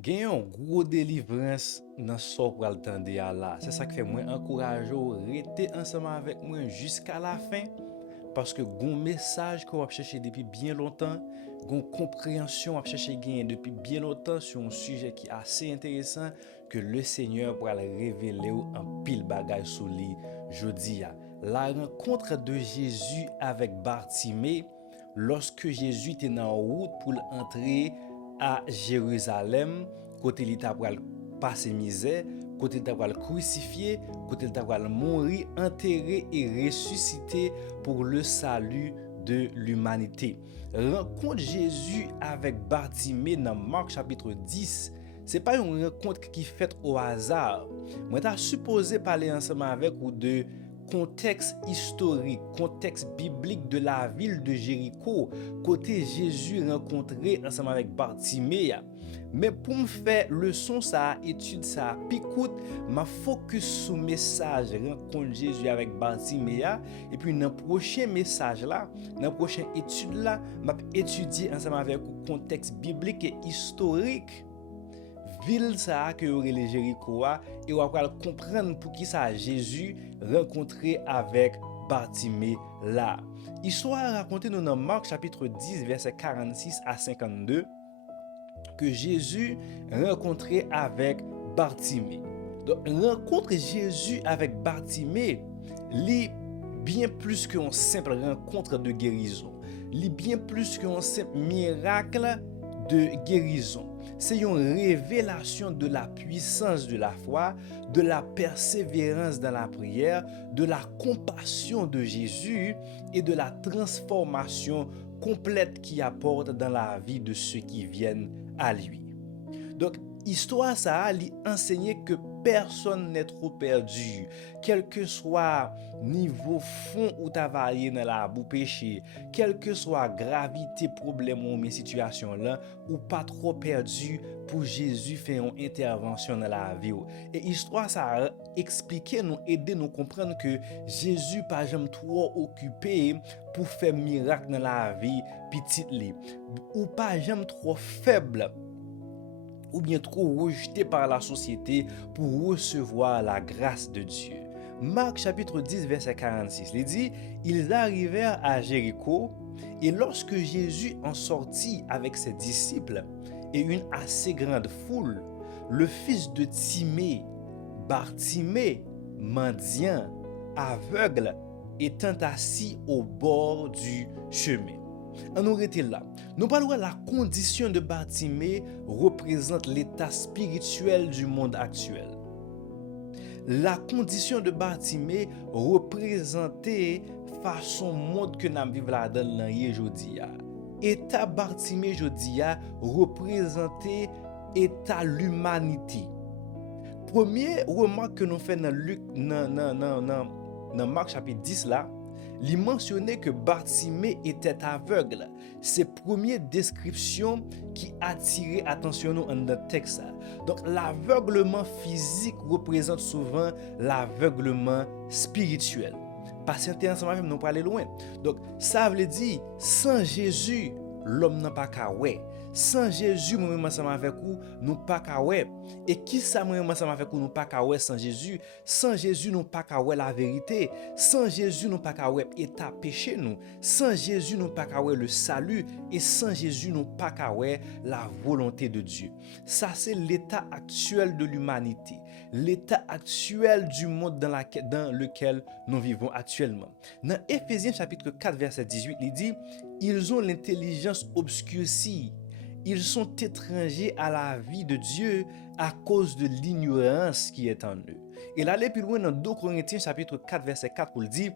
Gen yon gros délivrance dans so pral tande ya la. C'est ça qui fait moi encourage ou rester ensemble avec moi jusqu'à la fin parce que gon message qu'on va chercher depuis bien longtemps, gon compréhension va chercher gagner depuis bien longtemps sur un sujet qui est assez intéressant que le Seigneur pourra révéler en pile bagage sous lui jodi ya. La rencontre de Jésus avec Bartimée lorsque Jésus était en route pour entrer à Jérusalem, côté il t'a passer misère, côté il t'a crucifié, côté il t'a mourir, enterré et ressuscité pour le salut de l'humanité. Rencontre Jésus avec Bartimée dans Marc chapitre 10. C'est pas une rencontre qui fait au hasard. Moi t'as supposé parler ensemble avec ou de contexte historique, contexte biblique de la ville de Jéricho, côté Jésus rencontré ensemble avec Bartimée. Mais pour me faire leçon ça, étude ça, picoute, ma focus sur message rencontre Jésus avec Bartimée et puis dans le prochain message là, dans la prochaine étude là, m'a étudier ensemble avec le contexte biblique et historique ville ça que aurait les Jéricho et on va comprendre pour qui ça Jésus rencontré avec Bartimée là. Histoire racontée dans Marc chapitre 10 verset 46 à 52 que Jésus rencontré avec Bartimée. Donc rencontre Jésus avec Bartimée, li bien plus qu'une simple rencontre de guérison, li bien plus qu'un simple miracle de guérison. C'est une révélation de la puissance de la foi, de la persévérance dans la prière, de la compassion de Jésus et de la transformation complète qu'il apporte dans la vie de ceux qui viennent à lui. Donc, histoire ça a enseigné que personne n'est trop perdu, quel que soit niveau fond où tu as varié dans la boue péché, quelle que soit gravité problème ou mes situations là, ou pas trop perdu pour Jésus faire une intervention dans la vie. Et histoire ça a expliqué nous aider nous comprendre que Jésus pas jamais trop occupé pour faire miracle dans la vie petite li, ou pas jamais trop faible ou bien trop rejeté par la société pour recevoir la grâce de Dieu. Marc chapitre 10 verset 46, il dit, ils arrivèrent à Jéricho et lorsque Jésus en sortit avec ses disciples et une assez grande foule, le fils de Timée, Bartimée, mendiant, aveugle, étant assis au bord du chemin. On aurait été là. Nous parlons de la condition de Bartimée représente l'état spirituel du monde actuel. La condition de Bartimée représentait façon monde que nous vivons là-dedans aujourd'hui. État Bartimée aujourd'hui représentait état l'humanité. Premier remarque que nous faisons dans Marc chapitre 10 là, il mentionnait que Bartimée était aveugle. C'est la première description qui attirait attention dans le texte. Donc l'aveuglement physique représente souvent l'aveuglement spirituel. Patientez ensemble avec nous pour aller loin. Donc ça veut dire sans Jésus, l'homme n'a pas qu'à ouais. Sans Jésus, moi-même ensemble avec vous, nous pas qu'à ouais. Et qui ça moi-même ensemble avec vous, nous pas qu'à ouais sans Jésus? Sans Jésus, nous pas qu'à ouais la vérité. Sans Jésus, nous pas qu'à ouais état péché nous. Sans Jésus, nous pas qu'à ouais le salut. Et sans Jésus, nous pas qu'à ouais la volonté de Dieu. Ça, c'est l'état actuel de l'humanité. L'état actuel du monde dans lequel nous vivons actuellement. Dans Éphésiens chapitre 4, verset 18, il dit, ils ont l'intelligence obscurcie. Ils sont étrangers à la vie de Dieu à cause de l'ignorance qui est en eux. Et là, aller plus loin dans 2 Corinthiens chapitre 4, verset 4, pour le dire,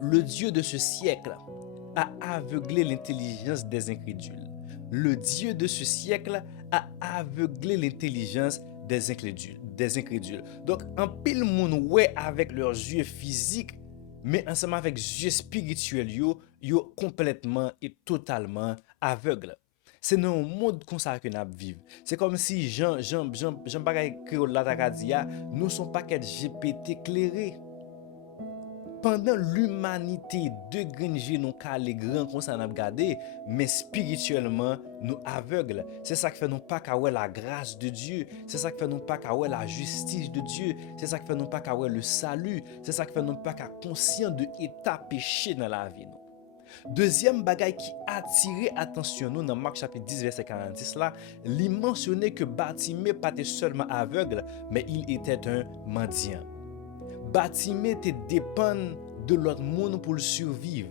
le Dieu de ce siècle a aveuglé l'intelligence des incrédules. Le Dieu de ce siècle a aveuglé l'intelligence des incrédules. Donc, un pile monde ouais avec leurs yeux physiques, mais ensemble avec yeux spirituels, yo complètement et totalement aveugles. C'est dans un monde comme ça que nous vivons. C'est comme si Jean bagay créole la takadia, nous sommes pas qu'être GPT éclairés. pendant l'humanité de grange nous ka les grands comme ça n'a regardé, mais spirituellement nous aveugles. C'est ça qui fait nous pas ka ouais la grâce de Dieu, c'est ça qui fait nous pas ka ouais la justice de Dieu, c'est ça qui fait nous pas ka ouais le salut, c'est ça qui fait nous pas ka conscient de état péché dans la vie nous. Deuxième bagaille qui attire attention nous dans Marc chapitre 10 verset 46 là, il mentionnait que Bartimée pas était seulement aveugle, mais il était un mendiant. Bartimée te dépend de l'autre monde pour le survivre.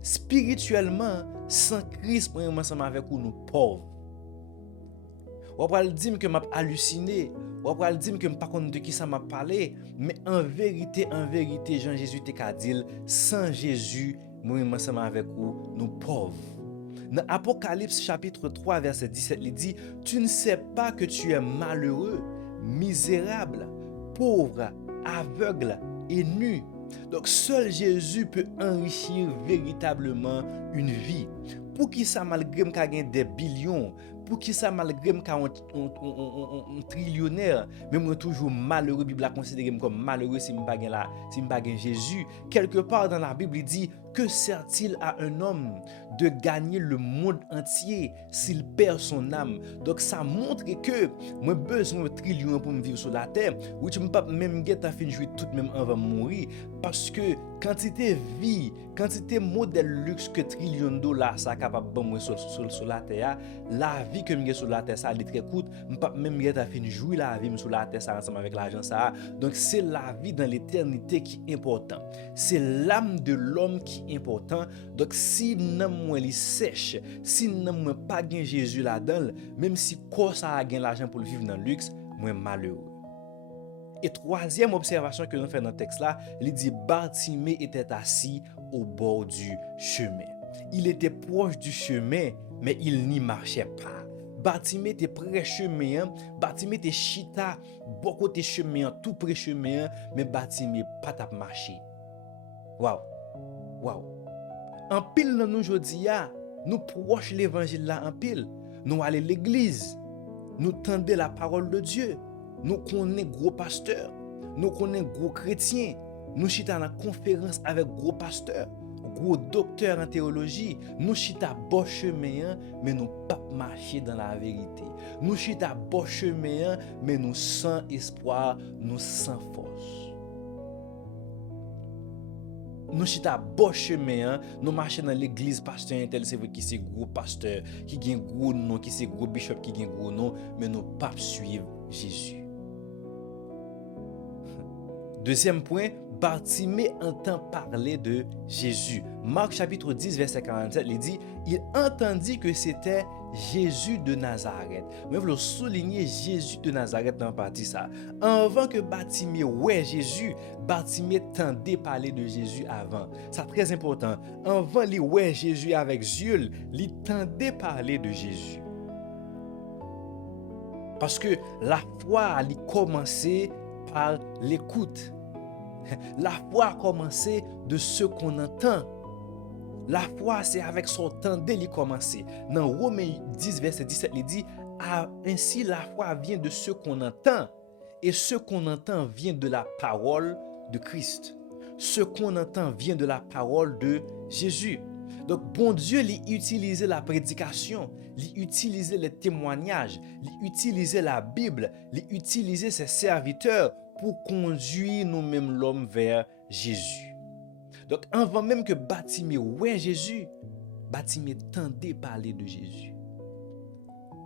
Spirituellement, sans Christ, moi ensemble avec nous pauvres. On va dire que m'a halluciné, on va dire que pas connait de qui ça m'a parlé, mais en vérité, Jean Jésus te ka dit, sans Jésus, moi ensemble avec nous pauvres. Dans Apocalypse chapitre 3 verset 17, il dit, tu ne sais pas que tu es malheureux, misérable, pauvre, aveugle et nu. Donc seul Jésus peut enrichir véritablement une vie. Pour qui ça malgré qu'a gagné des billions, pour qui ça malgré qu'a un trillionnaire, mais moi toujours malheureux, Bible a considéré comme malheureux si m'pa gagne là, si m'pa gagne Jésus. Quelque part dans la Bible il dit que sert-il à un homme de gagner le monde entier s'il perd son âme? Donc ça montre que moi besoin de trillions pour me vivre sur la terre, ou tu m'pas même get à fin jouer tout même avant mourir parce que quantité vie, quantité modèle luxe que trillions de dollars ça capable de moi sur la terre, la vie que me sur la terre ça est très coûte, m'pas même get à fin jouer la vie sur la terre ça ensemble avec l'argent ça. Donc c'est la vie dans l'éternité qui est important. C'est l'âme de l'homme qui est important. Donc si n'aime moi li sèche, si n'aime moi pas gain Jésus là-dedans, même si corps ça a gain l'argent pour le vivre dans le luxe, moi malheureux. Et troisième observation que nous faisons dans le texte là, il dit Bartimée était assis au bord du chemin. Il était proche du chemin, mais il n'y marchait pas. Bartimée était près chemin, Bartimée était chita, beaucoup de chemin, tout près chemin, mais Bartimée pas tap marcher. Wow. En pile dans nous jodi a, nous proche l'évangile là en pile. Nous aller l'église, nous tendez la parole de Dieu. Nous connaissons gros pasteur, nous connaissons gros chrétien, nous chita dans conférence avec gros pasteur, gros docteur en théologie, nous chita bon chemin mais nous pas marcher dans la vérité. Nous chita bon chemin mais nous sans espoir, nous sans force. Nous chita bon chemin, nous marcher dans l'église pasteur intel c'est vrai qui c'est gros pasteur, qui gagne gros nom, qui c'est gros bishop qui gagne gros nom, mais nous pas suivre Jésus. Deuxième point, Bartimée entend parler de Jésus. Marc chapitre 10 verset 47, il dit, il entendit que c'était Jésus de Nazareth. Mais vous le souligner Jésus de Nazareth dans partie ça. Avant que Bartimée ouais Jésus, Bartimée tendait parler de Jésus avant. C'est très important. Avant li ouais Jésus avec yeux, il tendait parler de Jésus. Parce que la foi a commencé par l'écoute. La foi a commencé de ce qu'on entend. La foi, c'est avec son tendé qu'il commence. Dans Romains 10, verset 17, il dit, ainsi la foi vient de ce qu'on entend. Et ce qu'on entend vient de la parole de Christ. Ce qu'on entend vient de la parole de Jésus. Donc, bon Dieu, il utilisait la prédication, il utilisait les témoignages, il utilisait la Bible, il utilisait ses serviteurs pour conduire nous-mêmes l'homme vers Jésus. Donc, avant même que Bartimée ouais Jésus, Bartimée tendait parler de Jésus.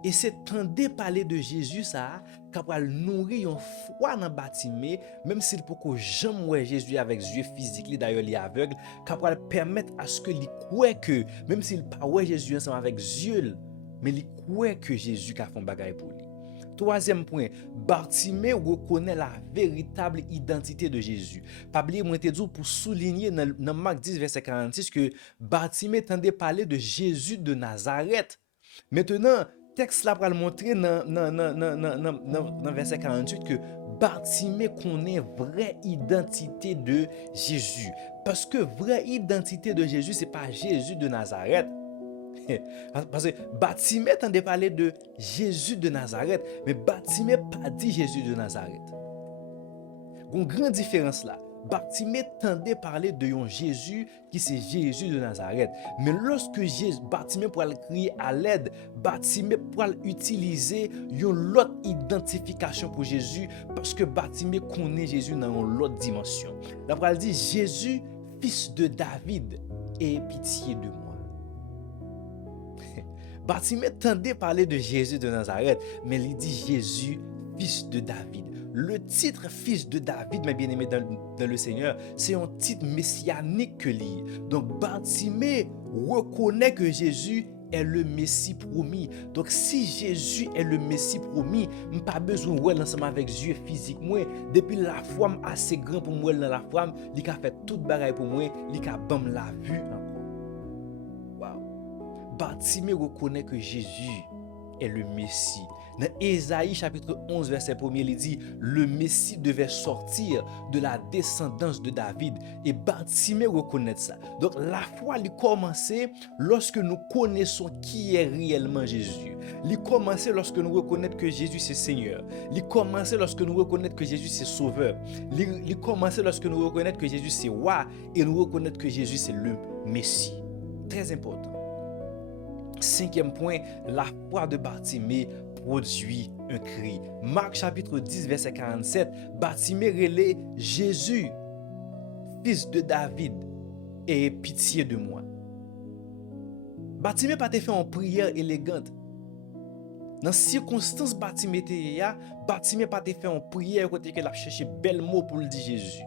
Et c'est tendait parler de Jésus ça, capable nourrir une foi dans Bartimée, même s'il peut que jamais ouais Jésus avec yeux physiques, d'ailleurs il est aveugle, capable permettre à ce que il croit que même s'il pas ouais Jésus ensemble avec yeux, mais il croit que Jésus a fait un bagage pour lui. Troisième point, Bartimée reconnaît la véritable identité de Jésus. Pas oublier moi te dit pour souligner dans Marc 10 verset 46 que Bartimée tendait parler de Jésus de Nazareth. Maintenant, texte là pour le montrer dans verset 48 que Bartimée connaît vraie identité de Jésus. Parce que vraie identité de Jésus, c'est pas Jésus de Nazareth. Parce que Bartimée tendait parler de Jésus de Nazareth, mais Bartimée pas dit Jésus de Nazareth. Il y a une grande différence là. Bartimée tendait parler de un Jésus qui c'est Jésus de Nazareth. Mais lorsque Bartimée pour crier à l'aide, Bartimée pour utiliser une autre identification pour Jésus parce que Bartimée connaît Jésus dans une autre dimension. La parole dit Jésus, fils de David, aie pitié de moi. Bartimée tendait parler de Jésus de Nazareth, mais il dit Jésus, fils de David. Le titre fils de David, mes bien-aimés dans le Seigneur, c'est un titre messianique que lit. Donc Bartimée reconnaît que Jésus est le Messie promis. Donc si Jésus est le Messie promis, je n'ai pas besoin de voir ensemble avec Dieu physique. Moi, depuis la foi assez grand pour moi dans la foi, il a fait toute bagaille pour moi, il a bam la vue encore. Wow. Bartimée reconnaît que Jésus est le Messie. Dans Ésaïe chapitre 11 verset 1, il dit le Messie devait sortir de la descendance de David et Bartimée reconnaît ça. Donc la foi lui commençait lorsque nous connaissons qui est réellement Jésus. Il commençait lorsque nous reconnaissons que Jésus c'est Seigneur. Il commençait lorsque nous reconnaissons que Jésus c'est Sauveur. Il commençait lorsque nous reconnaissons que Jésus c'est roi et nous reconnaissons que Jésus c'est le Messie. Très important. Cinquième point, la foi de Bartimée produit un cri. Marc chapitre 10 verset 47, Bartimée relait Jésus, fils de David, aie pitié de moi. Bartimée pas fait une prière élégante. Dans circonstances Bartimée pas fait une prière côté que l'a cherché bel mot pour le dire Jésus.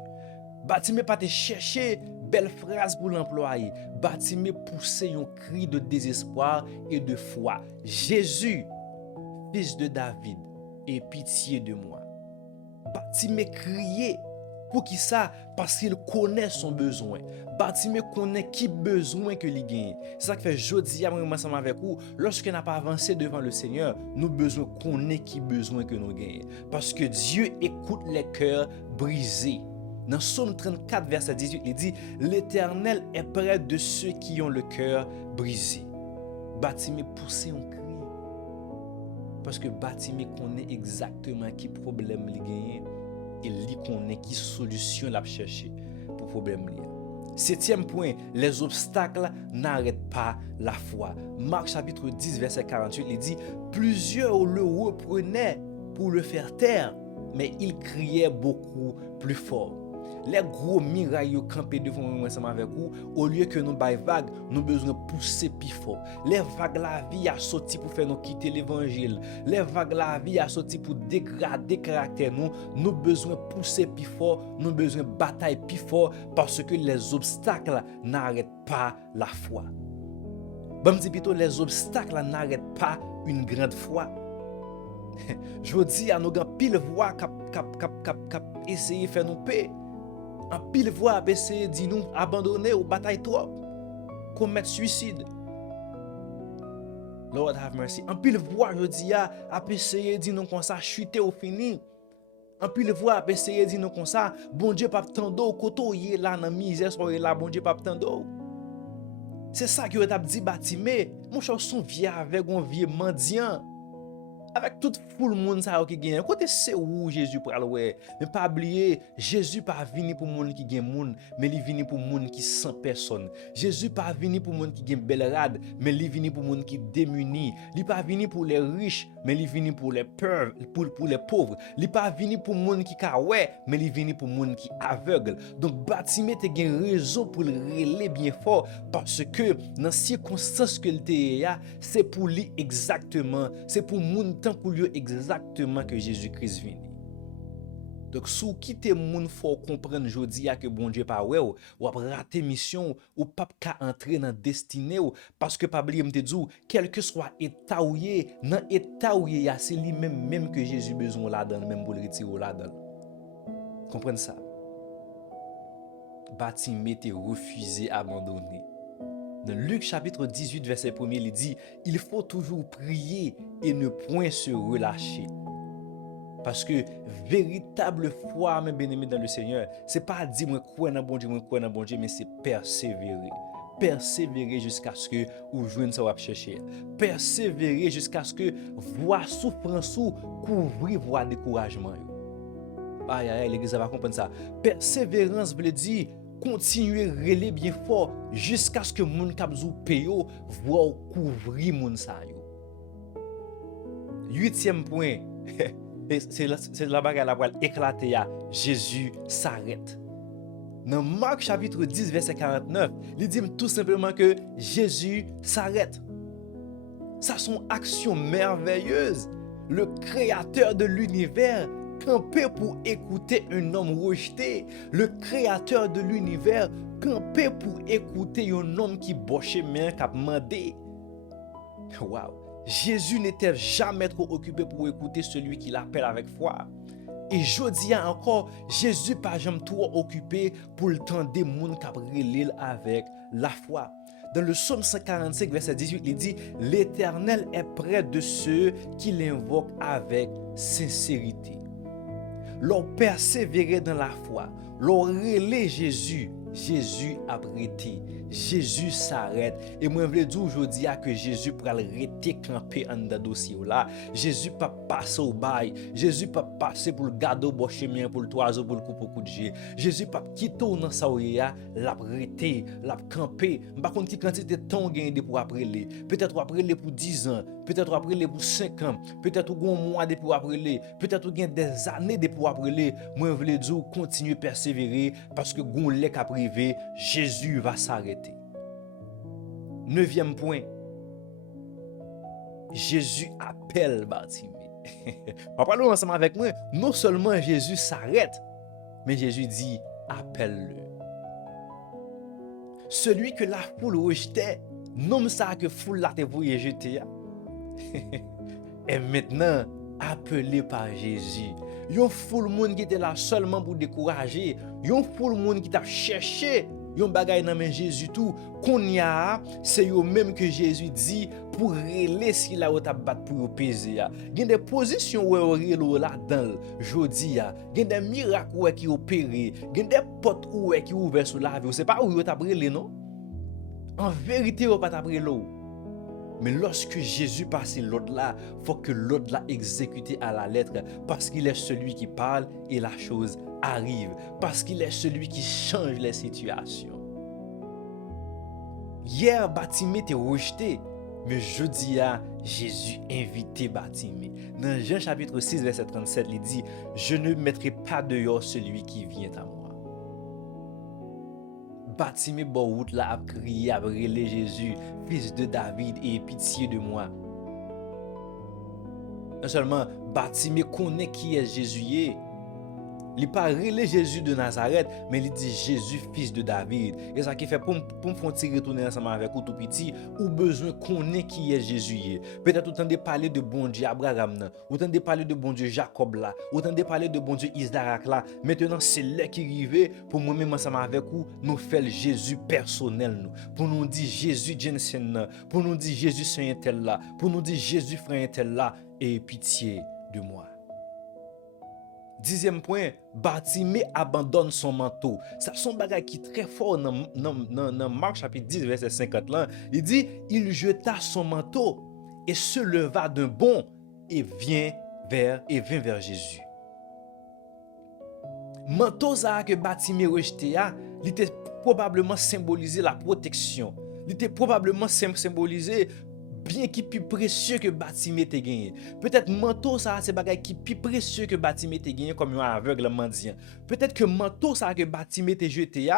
Bartimée pas cherché belle phrase pour l'employer. Bartimée poussait un cri de désespoir et de foi. Jésus, fils de David, aie pitié de moi. Bartimée criait. Pour qui ça? Parce qu'il connaît son besoin. Bartimée connaît qui besoin que il gagne. C'est ça que fait jodi moi ensemble avec vous, lorsque n'a pas avancé devant le Seigneur, nous besoin connaître qui besoin que nous gagnons. Parce que Dieu écoute les cœurs brisés. Dans Psaume 34 verset 18, il dit l'Éternel est près de ceux qui ont le cœur brisé. Bartimée poussait un cri. Parce que Bartimée connaît exactement qui problème il gagne et il connaît qui solution l'a chercher pour problème li. Septième point, les obstacles n'arrêtent pas la foi. Marc chapitre 10 verset 48, il dit plusieurs le reprenaient pour le faire taire, mais il criait beaucoup plus fort. Les gros miracles campés devant nous ensemble avec vous, au lieu que nous baille vague, nous besoin pousser plus fort. Les vagues la vie a sorti pour faire nous quitter l'évangile. Les vagues la vie a sorti pour dégrader caractère nous besoin pousser plus fort, nous besoin bataille plus fort parce que les obstacles n'arrêtent pas la foi. Bon dit plutôt les obstacles n'arrêtent pas une grande foi. Je vous dis à nous grand pile voix cap essayer faire nous paix. En pile voix a essayer de nous abandonner ou bataille trop, commettre suicide. Lord have mercy. En pile voix je dis a essayer de nous comme ça chuter au fini. En pile voix a essayer de nous comme ça bon Dieu pas tando koto y là dans misère soirée là bon Dieu pas tando. C'est ça que t'a dit Bartimée, mon cher son vieux avec un vieux mendiant. Avec toute foule monde ça qui gagne. Côté c'est où Jésus pral ouais. Mais pas oublier, Jésus pas venu pour monde qui gagne monde, mais il venu pour monde qui sans personne. Jésus pas venu pour monde qui gagne belle rade, mais il venu pour monde qui démuni. Il pas venu pour les riches, mais il venu pour les pauvres, pour les pauvres. Il pas venu pour monde qui ka ouais, mais il venu pour monde qui aveugle. Donc Bartimée te gagne raison pour le relayer bien fort parce que dans circonstances que il te c'est pour lui exactement, c'est pour monde tant pour lui exactement que Jésus-Christ vient. Donc sous qui te moun faut comprendre jodi a que bon Dieu pas ouais ou rater mission ou pas ka entrer dans destinée ou parce que pas oublier me dit quel que soit état où dans état où c'est lui même que Jésus besoin là-dedans même pour le retirer là-dedans. Comprenez ça. Bartimée te refusé abandonner. Dans Luc chapitre 18 verset 1, il dit il faut toujours prier et ne point se relâcher. Parce que véritable foi, mes bien-aimés dans le Seigneur, c'est pas dire moi crois dans bon Dieu, mais c'est persévérer. Persévérer jusqu'à ce que vous joignez ça va chercher. Persévérer jusqu'à ce que voix souffrance ou couvrir voix découragement. Aïe, aïe, l'église va comprendre ça. Persévérance veut dire continuer reler bien fort jusqu'à ce que moun kapzou payo voit couvrir moun sa yo. 8e point, c'est la bagarre la voile éclater ya, Jésus s'arrête. Dans Marc chapitre 10 verset 49, il dit tout simplement que Jésus s'arrête. Ça son action merveilleuse. Le créateur de l'univers campé pour écouter un homme rejeté. Le créateur de l'univers campé pour écouter un homme qui bochait main qui a demandé. Waouh! Jésus n'était jamais trop occupé pour écouter celui qui l'appelle avec foi. Et jodi encore, Jésus pas jamais trop occupé pour le temps des moun qui relève avec la foi. Dans le psaume 145, verset 18, il dit « L'Éternel est près de ceux qui l'invoquent avec sincérité. » L'on persévérait dans la foi, l'on relève Jésus, Jésus a prêté, Jésus s'arrête. Et moi, je veux dire aujourd'hui que Jésus peut arrêter camper en dans dossier là. Jésus pas passer au bail. Jésus pas passer pour le garder au chemin, pour le toiseau, pour le couper au coup de jet. Jésus pas quitter dans sa ouya, l'a arrêté, l'a camper. Par contre, qui quantité de temps gagné pour après les. Peut-être après les pour 10 ans, peut-être après les pour 5 ans, peut-être un mois de pour après les, peut-être gain des années de pour après les. Moi, je veux dire continuer persévérer parce que gon lè ka privé, Jésus va s'arrêter. 9e point. Jésus appelle Bartimée. Parlons ensemble avec moi. Non seulement Jésus s'arrête, mais Jésus dit appelle-le. Celui que la foule rejetait, nomme ça que foule la te voyait jeter. Et maintenant, appelé par Jésus. Yon foule moun qui était là seulement pour décourager. Yon foule moun qui t'a cherché. Yon bagay nan men Jésus tout. Qu'on y a, c'est yo même que Jésus dit pour relé si la ou t'a bat pour yo peser. Gen des positions où yo là dans jodi a. Gen des miracles où qui opéré. Gen des portes où qui ouvert sur la vie. C'est pas où yo t'a brûlé non? En vérité yo pas t'a brûlé. Mais lorsque Jésus passe l'autre là, il faut que l'autre là exécute à la lettre parce qu'il est celui qui parle et la chose arrive. Parce qu'il est celui qui change les situations. Hier, Bartimée était rejeté, mais jeudi, Jésus invité Bartimée. Dans Jean chapitre 6, verset 37, il dit « Je ne mettrai pas dehors celui qui vient à moi. » Bartimée bon route là a crié, a relé Jésus, fils de David, et pitié de moi. Non seulement Bartimée connaît qui est Jésus. Il pas relé Jésus de Nazareth, mais il dit Jésus fils de David. Et ça qui fait pour me faire retourner ensemble avec vous tout petit, ou besoin connaître qui est Jésus. Peut-être autant de parler de bon Dieu Abraham, autant de parler de bon Dieu Jacob là, autant de parler de bon Dieu Isaac là. Maintenant c'est là qui arrive pour moi-même ensemble avec vous, nous faire Jésus personnel nous. Pour nous dire Jésus Jensen, pour nous dire Jésus Saint tel là, pour nous dire Jésus frère tel là, et pitié de moi. 10e point, Bartimée abandonne son manteau. Ça son bagage qui est très fort dans Marc chapitre 10 verset 50 là. Il dit, il jeta son manteau et se leva d'un bond et vint vers Jésus. Manteau ça que Bartimée rejeté il était probablement symbolisé la protection. Il était probablement symbolisé bien qui plus précieux que Bartimée te gagné. Peut-être manteau ça c'est bagay qui plus précieux que Bartimée te gagné comme un aveugle mendiant. Peut-être que manteau ça que Bartimée te jeté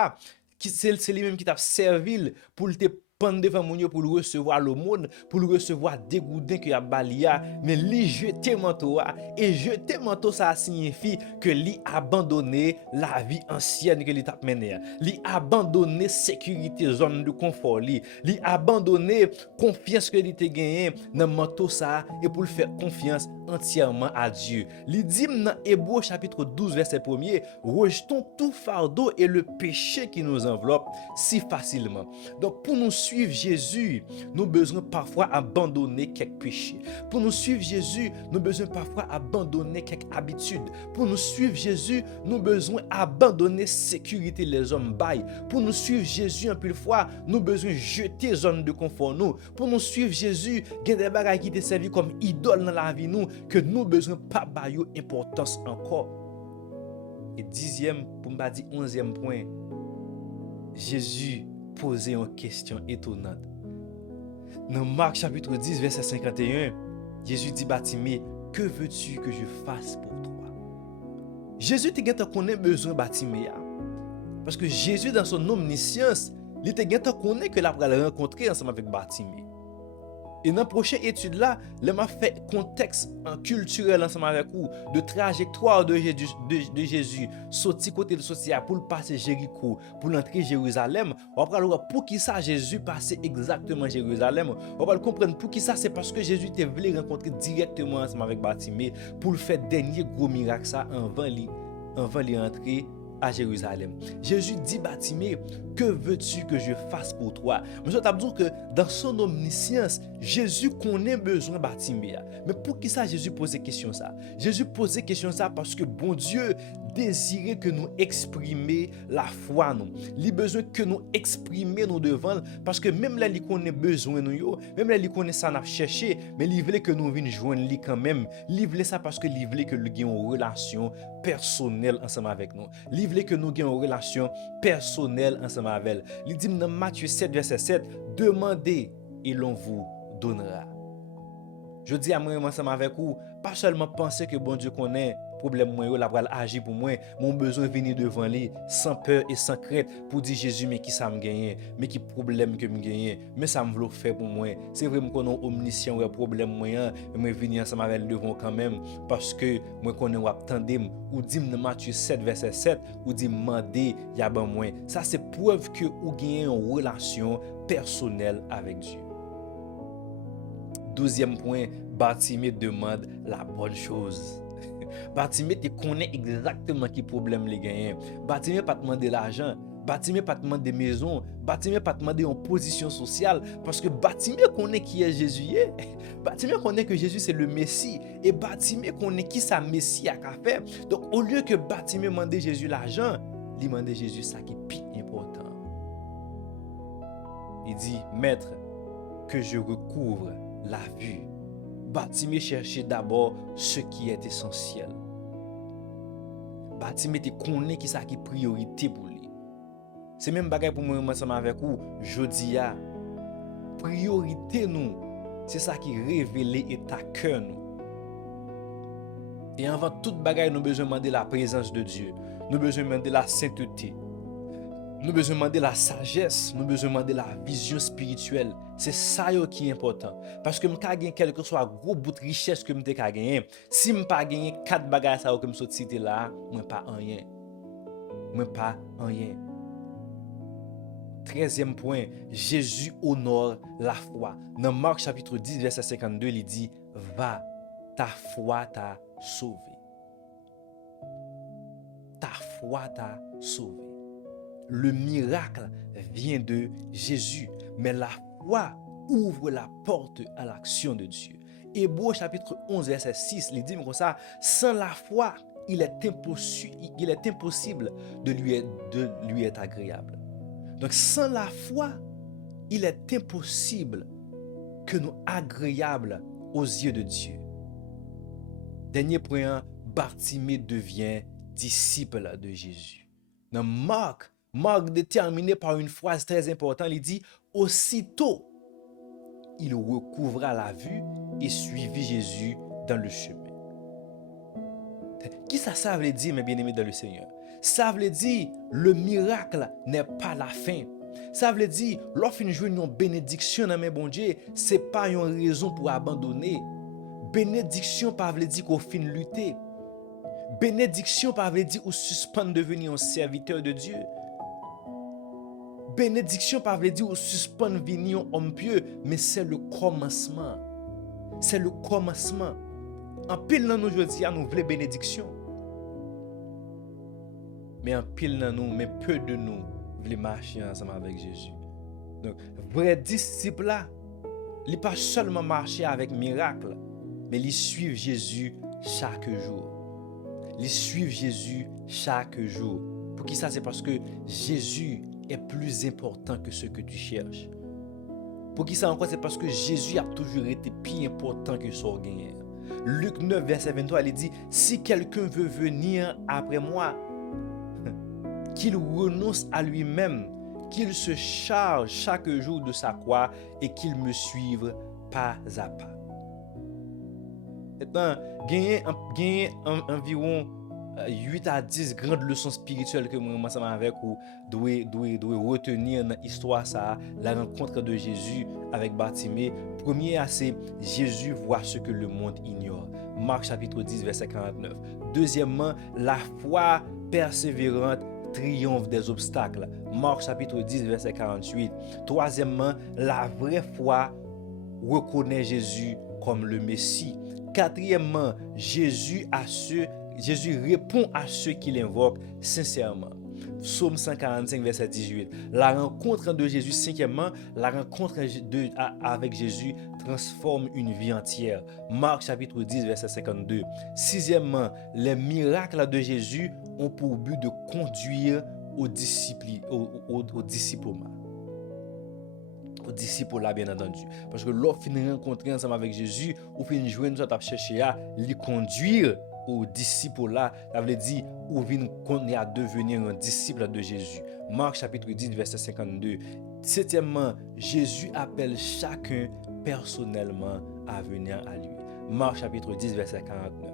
c'est lui-même qui t'a servi pour te prendre devant moun pour recevoir le monde, pour recevoir des goudins que y a balia, mais li jeter manteau et jeter manteau ça signifie que li abandonner la vie ancienne que li t'a mené. Li abandonner sécurité zone de confort li abandonner confiance que li te gagné dans manteau ça et pour le faire confiance entièrement à Dieu. Li dit dans Hébreux chapitre 12 verset 1er, rejetons tout fardeau et le péché qui nous enveloppe si facilement. Donc pour nous suivre Jésus, nous besoin parfois abandonner quelques péchés. Pour nous suivre Jésus, nous besoin parfois abandonner quelques habitudes. Pour nous suivre Jésus, nous besoin abandonner sécurité les hommes bail. Pour nous suivre Jésus en pile fois, nous besoin jeter zone de confort nous. Pour nous suivre Jésus, il y a des bagages qui te servi comme idole dans la vie nous que nous besoin pas bailler importance encore. Et 10e, pour ne pas dire 11e point, Jésus posait une question étonnante. Dans Marc chapitre 10, verset 51, Jésus dit Bartimée, que veux-tu que je fasse pour toi? Jésus te connaît besoin de Bartimée. Parce que Jésus, dans son omniscience, il te connaît que la va rencontrer ensemble avec Bartimée. Et dans la prochaine étude là, il m'a fait contexte culturel ensemble avec vous, de trajectoire de Jésus, sorti côté de sorti pour le passer Jéricho, pour l'entrer Jérusalem. On va voir pour qui ça Jésus passait exactement Jérusalem. On va comprendre pour qui ça, c'est parce que Jésus te voulait rencontrer directement ensemble avec Bartimée pour le faire dernier gros miracle ça avant d'entrer à Jérusalem. Jésus dit Bartimée, que veux-tu que je fasse pour toi? Monsieur Tabdou que dans son omniscience, Jésus connaît besoin de Bartimée. Mais pour qui ça Jésus posait question ça? Jésus posait question ça parce que bon Dieu désirait que nous exprimions la foi nous. Il a besoin que nous exprimions nous devant parce que même là il connaît besoin nous, même là il connaît ça n'a cherché, mais il voulait que nous venions joindre lui quand même. Il voulait ça parce que il voulait que nous ayons une relation personnelle ensemble avec nous. Il voulait que nous ayons une relation personnelle ensemble avec elle. Il dit dans Matthieu 7 verset 7, demandez et l'on vous donnera. Je dis à moi ensemble avec vous, pas seulement penser que bon Dieu connaît problème moi la pral agir pour moi, mon besoin venir devant lui sans peur et sans crainte pour dire Jésus mais qui ça me gagne, mais qui problème que me gagne, mais ça me veut faire pour moi. C'est vrai me connais omniscient ouais problème moi, mais moi venir ensemble avec le devant quand même parce que moi connais ou attendem ou dit dans Matthieu 7 verset 7 ou dit demander y a ben moi. Ça c'est preuve que ou gagne une relation personnelle avec Dieu. 12e point, Bartimée demande la bonne chose. Bartimée te connaît exactement qui problème les gagne. Bartimée pas demander l'argent, Bartimée pas demander maison, Bartimée pas demander une position sociale parce que Bartimée connaît qui est Jésus. Bartimée connaît que Jésus c'est le Messie et Bartimée connaît qui sa Messie a fait. Donc au lieu que Bartimée demander Jésus l'argent, il demande Jésus ça qui est plus important. Il dit maître que je recouvre la vue. Bartimée cherchait d'abord ce qui est essentiel. Bartimée te connaît qui ça qui priorité pour lui. C'est même bagay pour moi ensemble avec vous, jodi a priorité nous, c'est ça qui révèle état cœur nous. Et avant toute bagay nous besoin demander la présence de Dieu. Nous besoin demander la sainteté. Nous besoin demander la sagesse, nous besoin demander la vision spirituelle. C'est ça qui est important. Parce que je gagne quel que soit gros bout de richesse que je gagne. Si je pas gagner 4 bagages ça que je cité là, moi pas rien. Moi pas rien. 13e point, Jésus honore la foi. Dans Marc chapitre 10 verset 52, il dit va, ta foi t'a sauvé. Ta foi t'a sauvé. Le miracle vient de Jésus, mais la foi ouvre la porte à l'action de Dieu. Hébreux chapitre 11 verset 6, il dit comme ça, sans la foi, il est impossible de lui être agréable. Donc sans la foi, il est impossible que nous agréables aux yeux de Dieu. Dernier point, Bartimée devient disciple de Jésus. Dans Marc déterminé par une phrase très importante, il dit aussitôt il recouvra la vue et suivit Jésus dans le chemin. Qui ça veut dire mes bien-aimés dans le Seigneur? Ça veut dire le miracle n'est pas la fin. Ça veut dire lorsqu'on joue une bénédiction dans mes bon Dieu, c'est pas une raison pour abandonner. Bénédiction pas veut dire qu'on fin lutter. Bénédiction pas veut dire ou suspendre devenir un serviteur de Dieu. Bénédiction pas veut dire ou suspendre devenir un homme pieux, mais c'est le commencement. C'est le commencement. En pile dans nous aujourd'hui, nous voulons bénédiction. Mais en pile dans nous, mais peu de nous voulons marcher ensemble avec Jésus. Donc, vrai disciple là, il pas seulement marcher avec miracle, mais ils suivent Jésus chaque jour. Ils suivent Jésus chaque jour. Pour qui ça? C'est parce que Jésus est plus important que ce que tu cherches. Pour qui ça encore? C'est parce que Jésus a toujours été plus important que son gain. Luc 9 verset 23, il dit, si quelqu'un veut venir après moi, qu'il renonce à lui-même, qu'il se charge chaque jour de sa croix et qu'il me suive pas à pas. Maintenant, gagner environ 8 à 10 grandes leçons spirituelles que moi ensemble avec ou doit retenir dans l'histoire ça, la rencontre de Jésus avec Bartimée. Premier, c'est Jésus voit ce que le monde ignore. Marc chapitre 10 verset 49. Deuxièmement, la foi persévérante triomphe des obstacles. Marc chapitre 10 verset 48. Troisièmement, la vraie foi reconnaît Jésus comme le Messie. Quatrièmement, Jésus répond à ceux qui l'invoquent sincèrement. Psaume 145, verset 18. La rencontre de Jésus, cinquièmement, la rencontre avec Jésus transforme une vie entière. Marc chapitre 10, verset 52. Sixièmement, les miracles de Jésus ont pour but de conduire au disciple là, bien entendu. Parce que lorsqu'on finit rencontrer ensemble avec Jésus, ou finit jouer nous à chercher à lui conduire au disciple là, ça veut dire ou vient à devenir un disciple de Jésus. Marc chapitre 10 verset 52. Septièmement, Jésus appelle chacun personnellement à venir à lui. Marc chapitre 10 verset 49.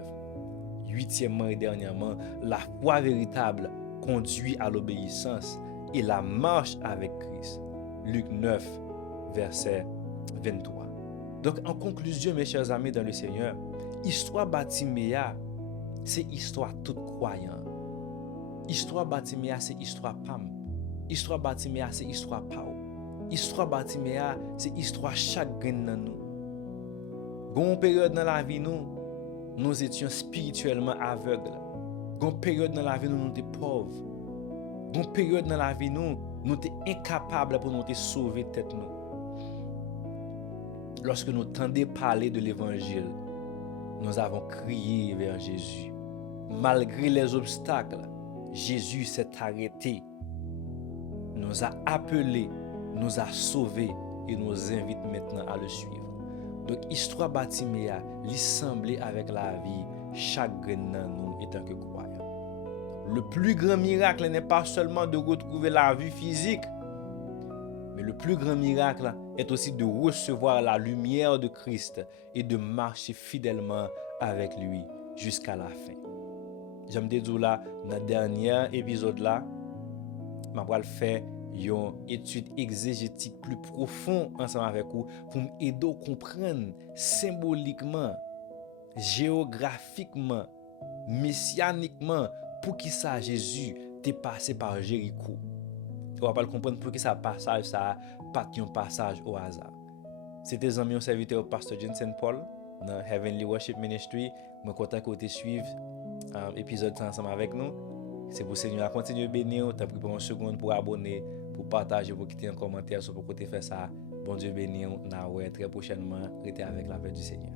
Huitièmement et dernièrement, la foi véritable conduit à l'obéissance et la marche avec Christ. Luc 9 verset 23. Donc en conclusion, mes chers amis dans le Seigneur, histoire Bartiméa, c'est histoire tout croyant. Histoire Bartiméa, c'est histoire Pam. Histoire Bartiméa, c'est histoire Pao. Histoire Bartiméa, c'est histoire chaque grain dans nous. Gon période dans la vie nous étions spirituellement aveugles. Gon période dans la vie nous étions pauvres. Gon période dans la vie nous étions incapables pour nous sauver tête nous. Lorsque nous tendions parler de l'évangile, nous avons crié vers Jésus. Malgré les obstacles, Jésus s'est arrêté, nous a appelés, nous a sauvés et nous invite maintenant à le suivre. Donc, histoire Bartiméa, lui semblait avec la vie, chaque grain dans nous étant que croyant. Le plus grand miracle n'est pas seulement de retrouver la vie physique, mais le plus grand miracle est aussi de recevoir la lumière de Christ et de marcher fidèlement avec lui jusqu'à la fin. J'aime dire là, dans le dernier épisode là, je vais faire une étude exégétique plus profonde ensemble avec vous pour m'aider à comprendre symboliquement, géographiquement, messianiquement pour qui ça Jésus est passé par Jéricho. On va comprendre pour qui ça passage ça pas un passage au hasard. C'était un serviteur au pasteur Jensen Paul dans Heavenly Worship Ministry. Je suis content que vous suivez l'épisode ensemble avec nous. C'est pour Seigneur à continuer de bénir. Tu as pris pour une seconde pour abonner, pour partager, pour quitter un commentaire sur pour côté faire ça. Bon Dieu bénir. Très prochainement, restez avec la paix du Seigneur.